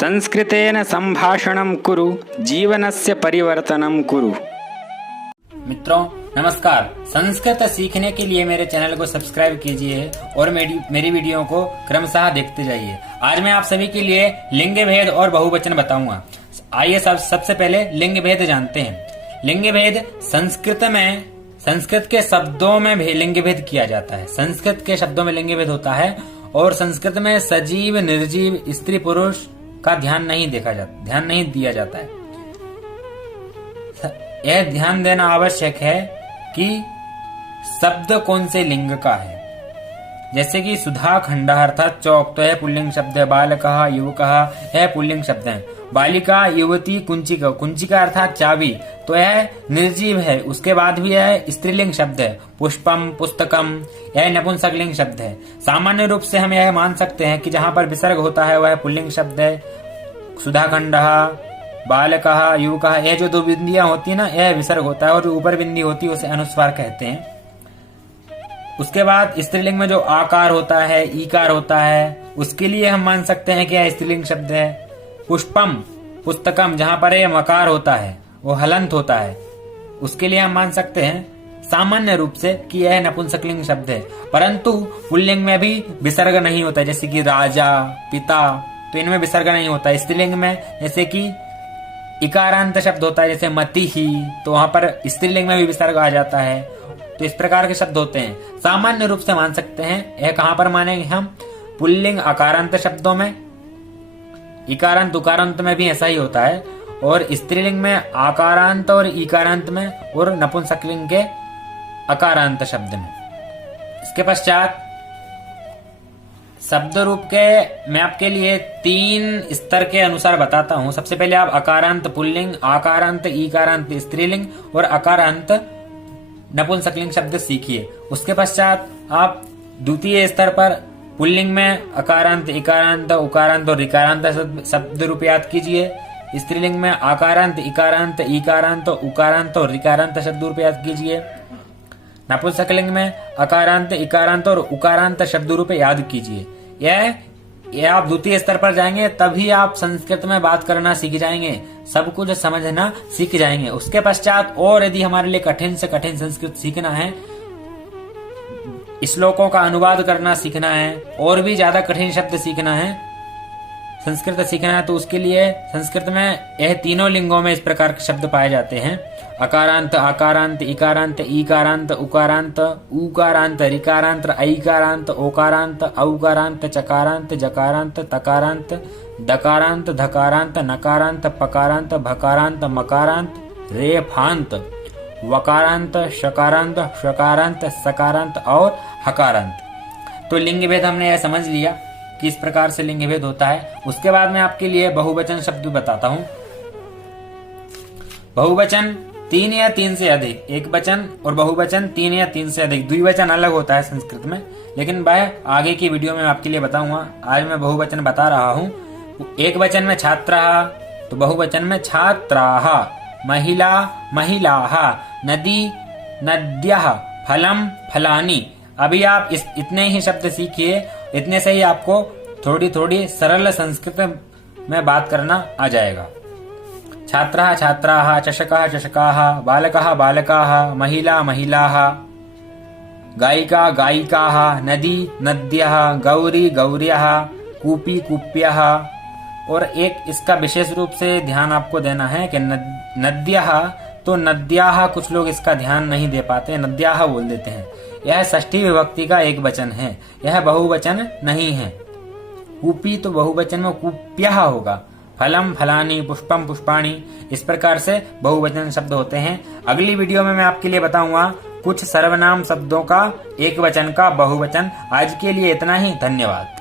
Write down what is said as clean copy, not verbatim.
संस्कृतेन संभाषणं कुरु, जीवनस्य परिवर्तनं कुरु। मित्रों नमस्कार। संस्कृत सीखने के लिए मेरे चैनल को सब्सक्राइब कीजिए और मेरी वीडियो को क्रमशः देखते जाइए। आज मैं आप सभी के लिए लिंग भेद और बहुवचन बताऊंगा। आइए सबसे पहले लिंग भेद जानते हैं। लिंग भेद संस्कृत के शब्दों में लिंग भेद किया जाता है। संस्कृत के शब्दों में लिंग भेद होता है और संस्कृत में सजीव निर्जीव स्त्री पुरुष का ध्यान नहीं दिया जाता है। यह ध्यान देना आवश्यक है कि शब्द कौन से लिंग का है। जैसे कि सुधा खंड अर्थात चौक तो यह पुल्लिंग शब्द है। बालकः युवकः यह पुल्लिंग शब्द है। बालिका युवती कुंचिका अर्थात चाबी तो यह निर्जीव है। उसके बाद भी यह स्त्रीलिंग शब्द है। पुष्पम पुस्तकम यह नपुंसकलिंग शब्द है। सामान्य रूप से हम यह मान सकते हैं कि जहाँ पर विसर्ग होता है वह पुल्लिंग शब्द है। सुधाखंडः बालकः युवकः यह जो दो बिंदियां होती है ना यह विसर्ग होता है और जो ऊपर बिंदी होती है उसे अनुस्वार कहते हैं। उसके बाद स्त्रीलिंग में जो आकार होता है ईकार होता है उसके लिए हम मान सकते हैं कि यह स्त्रीलिंग शब्द है। पुष्पम पुस्तकम जहां पर यह मकार होता है वो हलंत होता है उसके लिए हम मान सकते हैं सामान्य रूप से कि यह नपुंसकलिंग शब्द है। परंतु पुल्लिंग में भी विसर्ग नहीं होता जैसे कि राजा पिता तो इनमें विसर्ग नहीं होता। स्त्रीलिंग में जैसे कि इकारांत शब्द होता है जैसे मति ही तो वहां पर स्त्रीलिंग में भी विसर्ग आ जाता है। तो इस प्रकार के शब्द होते हैं। सामान्य रूप से मान सकते हैं। यह कहां पर मानेंगे हम? पुल्लिंग अकारांत शब्दों में। इकारांत उकारांत में भी ऐसा ही होता है और स्त्रीलिंग में आकारांत और इकारांत में और नपुंसकलिंग के अकारांत शब्द में। इसके पश्चात शब्द रूप के मैं आपके लिए 3 स्तर के अनुसार बताता हूं। सबसे पहले आप अकारांत पुल्लिंग, आकारांत ईकारांत स्त्रीलिंग और अकारांत नपुंसकलिंग शब्द सीखिए। उसके पश्चात आप द्वितीय स्तर पर पुल्लिंग में अकारांत इकारांत उकारांत और ऋकारांत शब्द रूप याद कीजिए। स्त्रीलिंग में आकारांत इकारांत ईकारांत उकारांत और ऋकारांत शब्द रूप याद कीजिए। नपुंसकलिंग में अकारांत इकारांत और उकारांत शब्द रूप याद कीजिए। यह आप द्वितीय स्तर पर जाएंगे तभी आप संस्कृत में बात करना सीख जाएंगे, सब कुछ समझना सीख जाएंगे। उसके पश्चात और यदि हमारे लिए कठिन से कठिन संस्कृत सीखना है, श्लोकों का अनुवाद करना सीखना है और भी ज्यादा कठिन शब्द सीखना है, संस्कृत सीखना है तो उसके लिए संस्कृत में यह तीनों लिंगों में इस प्रकार के शब्द पाए जाते हैं। अकारांत आकारांत इकारांत ईकारांत उकारांत ऊकारांत ऋकारांत ऐकारांत ओकारांत औकारांत चकारांत जकारांत तकारांत दकारांत धकारांत नकारांत पकारांत भकारांत मकारांत रेफांत वकारांत शकारांत शकारांत सकारांत और हकारांत। तो लिंग भेद हमने यह समझ लिया कि इस प्रकार से लिंग भेद होता है। उसके बाद मैं आपके लिए बहुवचन शब्द बताता हूं। बहुवचन 3 या 3 से अधिक, एक वचन और बहुवचन 3 या 3 से अधिक। द्विवचन अलग होता है संस्कृत में, लेकिन वह आगे की वीडियो में आपके लिए बताऊंगा। आज मैं बहुवचन बता रहा हूं। एक वचन में छात्राः तो बहुवचन में छात्राः, महिला महिलाः, नदी नद्यः, फलम फलानि। अभी आप इतने ही शब्द सीखिए, इतने से ही आपको थोड़ी सरल संस्कृत में बात करना आ जाएगा। छात्रः छात्राः, चषकः चषकाः, बालकः बालकाः, महिला महिलाः, गायिका गायिकाः, नदी नद्यः, गौरी गौर्यः, कूपी कूप्यः। और एक इसका विशेष रूप से ध्यान आपको देना है कि नद्यः तो नद्याः कुछ लोग इसका ध्यान नहीं दे पाते, नद्याः बोल देते हैं। यह षष्ठी विभक्ति का एक वचन है, यह बहुवचन नहीं है। कूपी तो बहुवचन में कूप्यः होगा। फलम फलानी, पुष्पम पुष्पाणी, इस प्रकार से बहुवचन शब्द होते हैं। अगली वीडियो में मैं आपके लिए बताऊंगा कुछ सर्वनाम शब्दों का एक वचन का बहुवचन। आज के लिए इतना ही, धन्यवाद।